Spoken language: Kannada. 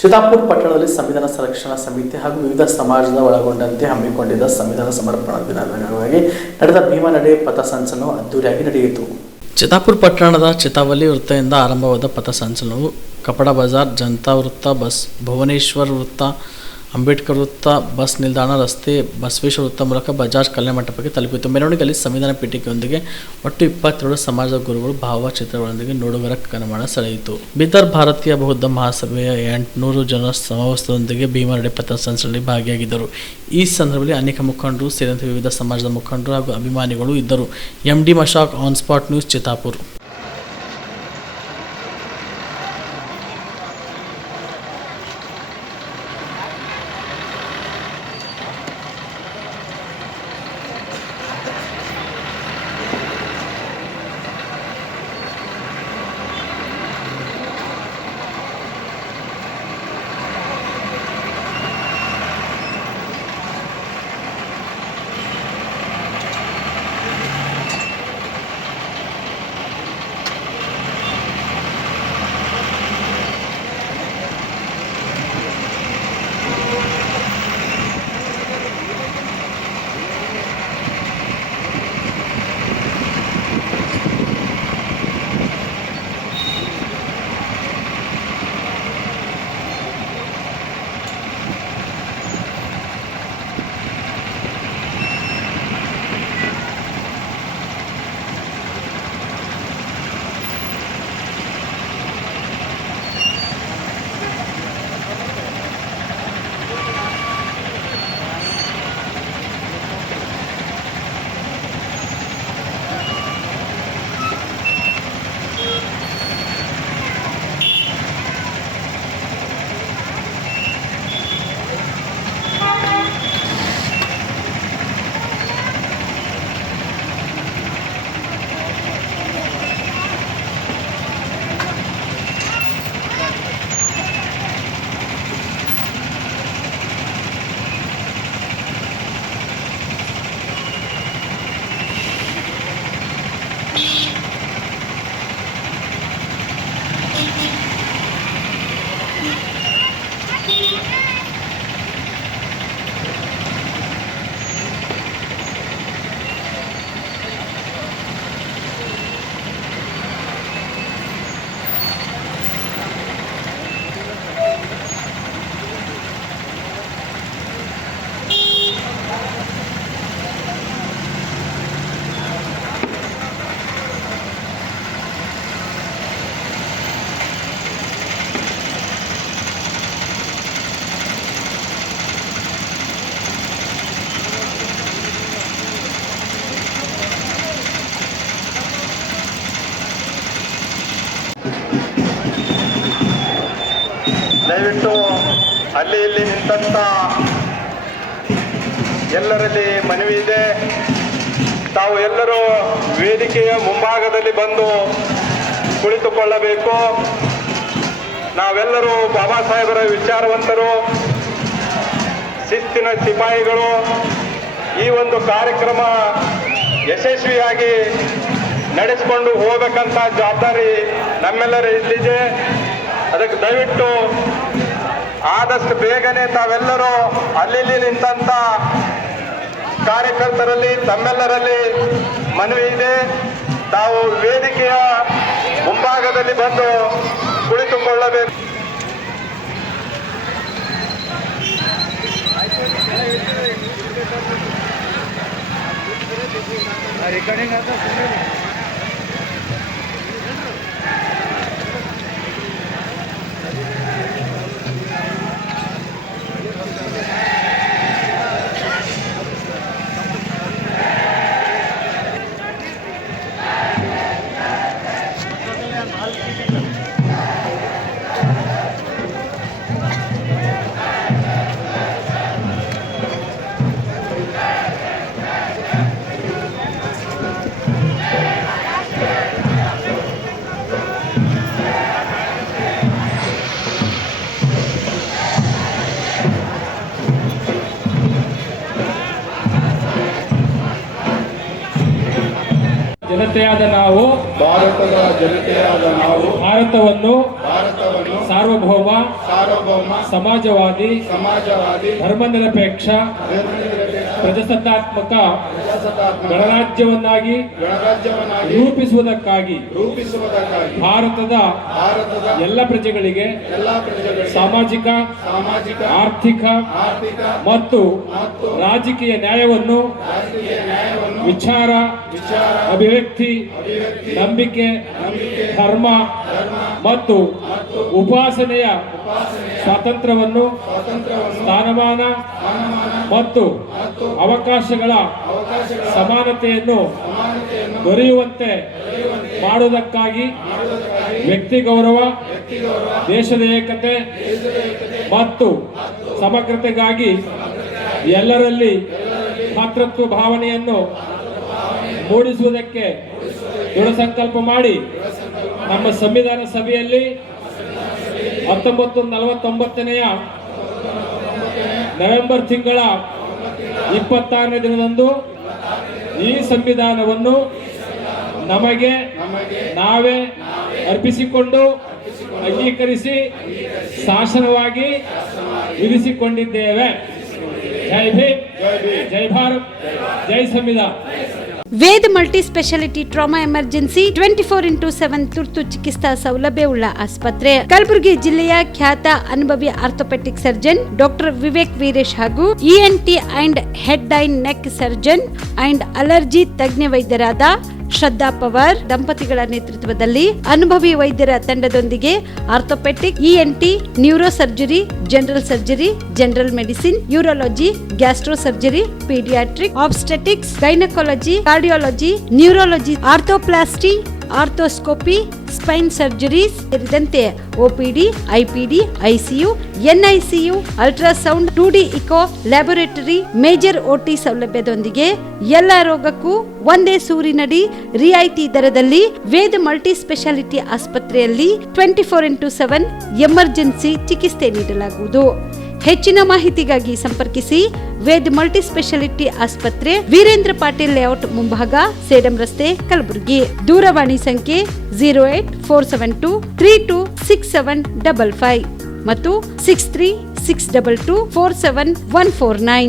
ಚಿತ್ತಾಪುರ ಪಟ್ಟಣದಲ್ಲಿ ಸಂವಿಧಾನ ಸಂರಕ್ಷಣಾ ಸಮಿತಿ ಹಾಗೂ ವಿವಿಧ ಸಮಾಜದ ಒಳಗೊಂಡಂತೆ ಹಮ್ಮಿಕೊಂಡಿದ್ದ ಸಂವಿಧಾನ ಸಮರ್ಪಣಾ ದಿನದ ಅಂಗವಾಗಿ ನಡೆದ ಭೀಮಾ ನಡೆ ಪಥಸಂಚಲನವು ಅದ್ದೂರಿಯಾಗಿ ನಡೆಯಿತು. ಚಿತ್ತಾಪುರ ಪಟ್ಟಣದ ಚಿತಾವಲಿ ವೃತ್ತದಿಂದ ಆರಂಭವಾದ ಪಥಸಂಚಲನವು ಕಪಡ ಬಜಾರ್, ಜನತಾ ವೃತ್ತ, ಭುವನೇಶ್ವರ ವೃತ್ತ, ಅಂಬೇಡ್ಕರ್ ವೃತ್ತ, ಬಸ್ ನಿಲ್ದಾಣ ರಸ್ತೆ, ಬಸವೇಶ್ವರ ವೃತ್ತ ಮೂಲಕ ಬಜಾಜ್ ಕಲ್ಯಾಣ ಮಂಟಪಕ್ಕೆ ತಲುಪಿತು. ಮೆರವಣಿಗೆಯಲ್ಲಿ ಸಂವಿಧಾನ ಪೀಠಿಕೆಯೊಂದಿಗೆ ಒಟ್ಟು 22 ಸಮಾಜದ ಗುರುಗಳು ಭಾವಚಿತ್ರಗಳೊಂದಿಗೆ ನೋಡುಗರ ಗಮನ ಸೆಳೆಯಿತು. ಬೀದರ್ ಭಾರತೀಯ ಬೌದ್ಧ ಮಹಾಸಭೆಯ 800 ಜನರ ಸಮವಸ್ತ್ರದೊಂದಿಗೆ ಭೀಮಾ ನಡೆ ಪಥಸಂಚಲನದಲ್ಲಿ ಭಾಗಿಯಾಗಿದ್ದರು. ಈ ಸಂದರ್ಭದಲ್ಲಿ ಅನೇಕ ಮುಖಂಡರು ಸೇರಿದಂತೆ ವಿವಿಧ ಸಮಾಜದ ಮುಖಂಡರು ಹಾಗೂ ಅಭಿಮಾನಿಗಳು ಇದ್ದರು. MD Mashak, on spot news, Chittapur. ದಯವಿಟ್ಟು ಅಲ್ಲಿ ಇಲ್ಲಿ ನಿಂತ ಎಲ್ಲರಲ್ಲಿ ಮನವಿ ಇದೆ, ತಾವು ಎಲ್ಲರೂ ವೇದಿಕೆಯ ಮುಂಭಾಗದಲ್ಲಿ ಬಂದು ಕುಳಿತುಕೊಳ್ಳಬೇಕು. ನಾವೆಲ್ಲರೂ ಬಾಬಾ ಸಾಹೇಬರ ವಿಚಾರವಂತರು, ಶಿಸ್ತಿನ ಸಿಪಾಯಿಗಳು. ಈ ಒಂದು ಕಾರ್ಯಕ್ರಮ ಯಶಸ್ವಿಯಾಗಿ ನಡೆಸಿಕೊಂಡು ಹೋಗಬೇಕಂತ ಜವಾಬ್ದಾರಿ ನಮ್ಮೆಲ್ಲರ ಇಲ್ಲಿದೆ. ಅದಕ್ಕೆ ದಯವಿಟ್ಟು ಆದಷ್ಟು ಬೇಗನೆ ತಾವೆಲ್ಲರೂ ಅಲ್ಲಿ ನಿಂತ ಕಾರ್ಯಕರ್ತರಲ್ಲಿ ತಮ್ಮೆಲ್ಲರಲ್ಲಿ ಮನವಿ ಇದೆ, ತಾವು ವೇದಿಕೆಯ ಮುಂಭಾಗದಲ್ಲಿ ಬಂದು ಕುಳಿತುಕೊಳ್ಳಬೇಕು. ಜನತೆಯಾದ ನಾವು ಭಾರತದ ಜನತೆಯಾದ ನಾವು ಭಾರತವನ್ನು ಸಾರ್ವಭೌಮ ಸಮಾಜವಾದಿ ಧರ್ಮನಿರಪೇಕ್ಷ ಪ್ರಜಾಸತ್ತಾತ್ಮಕ ಗಣರಾಜ್ಯವನ್ನಾಗಿ ರೂಪಿಸುವುದಕ್ಕಾಗಿ ಭಾರತದ ಎಲ್ಲ ಪ್ರಜೆಗಳಿಗೆ ಸಾಮಾಜಿಕ ಆರ್ಥಿಕ ಮತ್ತು ರಾಜಕೀಯ ನ್ಯಾಯವನ್ನು ವಿಚಾರ ಅಭಿವ್ಯಕ್ತಿ ನಂಬಿಕೆ ಧರ್ಮ ಮತ್ತು ಉಪಾಸನೆಯ ಸ್ವಾತಂತ್ರ್ಯವನ್ನು ಸ್ಥಾನಮಾನ ಮತ್ತು ಅವಕಾಶಗಳ ಸಮಾನತೆಯನ್ನು ದೊರೆಯುವಂತೆ ಮಾಡುವುದಕ್ಕಾಗಿ ವ್ಯಕ್ತಿ ಗೌರವ ದೇಶದ ಏಕತೆ ಮತ್ತು ಸಮಗ್ರತೆಗಾಗಿ ಎಲ್ಲರಲ್ಲಿ ಮಾತೃತ್ವ ಭಾವನೆಯನ್ನು ಮೂಡಿಸುವುದಕ್ಕೆ ದೃಢ ಸಂಕಲ್ಪ ಮಾಡಿ ನಮ್ಮ ಸಂವಿಧಾನ ಸಭೆಯಲ್ಲಿ 1949ನೇ ನವೆಂಬರ್ ತಿಂಗಳ 26ನೇ ದಿನದಂದು ಈ ಸಂವಿಧಾನವನ್ನು ನಮಗೆ ನಾವೇ ಅರ್ಪಿಸಿಕೊಂಡು ಅಂಗೀಕರಿಸಿ ಶಾಸನವಾಗಿ ವಿಧಿಸಿಕೊಂಡಿದ್ದೇವೆ. ಜೈ ಭೀಮ್, ಜೈ ಭಾರತ್, ಜೈ ಸಂವಿಧಾನ. Ved multi speciality trauma emergency 24x7 ತುರ್ತು ಚಿಕಿತ್ಸಾ ಸೌಲಭ್ಯವುಳ್ಳ ಆಸ್ಪತ್ರೆ. ಕಲಬುರಗಿ ಜಿಲ್ಲೆಯ ಖ್ಯಾತ ಅನುಭವಿ orthopaedic surgeon doctor Vivek Veeresh ಹಾಗೂ ENT and head and neck surgeon and allergy ತಜ್ಞ ವೈದ್ಯರಾದ ಶ್ರದ್ಧಾ ಪವಾರ್ ದಂಪತಿಗಳ ನೇತೃತ್ವದಲ್ಲಿ ಅನುಭವಿ ವೈದ್ಯರ ತಂಡದೊಂದಿಗೆ orthopaedic, ENT, neuro surgery, general surgery, general medicine, urology, gastro surgery, paediatric, obstetrics, gynaecology, cardiology, neurology, arthroplasty, arthroscopy, spine surgeries ಸೇರಿದಂತೆ OPD, IPD, ICU, NICU, ultrasound, 2D echo, laboratory, major OT ಸೌಲಭ್ಯದೊಂದಿಗೆ ಎಲ್ಲ ರೋಗಕ್ಕೂ ಒಂದೇ ಸೂರಿನಡಿ ರಿಯಾಯಿತಿ ದರದಲ್ಲಿ ವೇದ್ ಮಲ್ಟಿ ಸ್ಪೆಷಾಲಿಟಿ ಆಸ್ಪತ್ರೆಯಲ್ಲಿ 24x7 ಎಮರ್ಜೆನ್ಸಿ ಚಿಕಿತ್ಸೆ ನೀಡಲಾಗುವುದು. ಹೆಚ್ಚಿನ ಮಾಹಿತಿಗಾಗಿ ಸಂಪರ್ಕಿಸಿ ವೇದ್ ಮಲ್ಟಿ ಸ್ಪೆಷಾಲಿಟಿ ಆಸ್ಪತ್ರೆ, ವೀರೇಂದ್ರ ಪಾಟೀಲ್ ಲೇಔಟ್ ಮುಂಭಾಗ, ಸೇಡಂ ರಸ್ತೆ, ಕಲಬುರಗಿ. ದೂರವಾಣಿ ಸಂಖ್ಯೆ 08472326755 ಮತ್ತು 6362247149.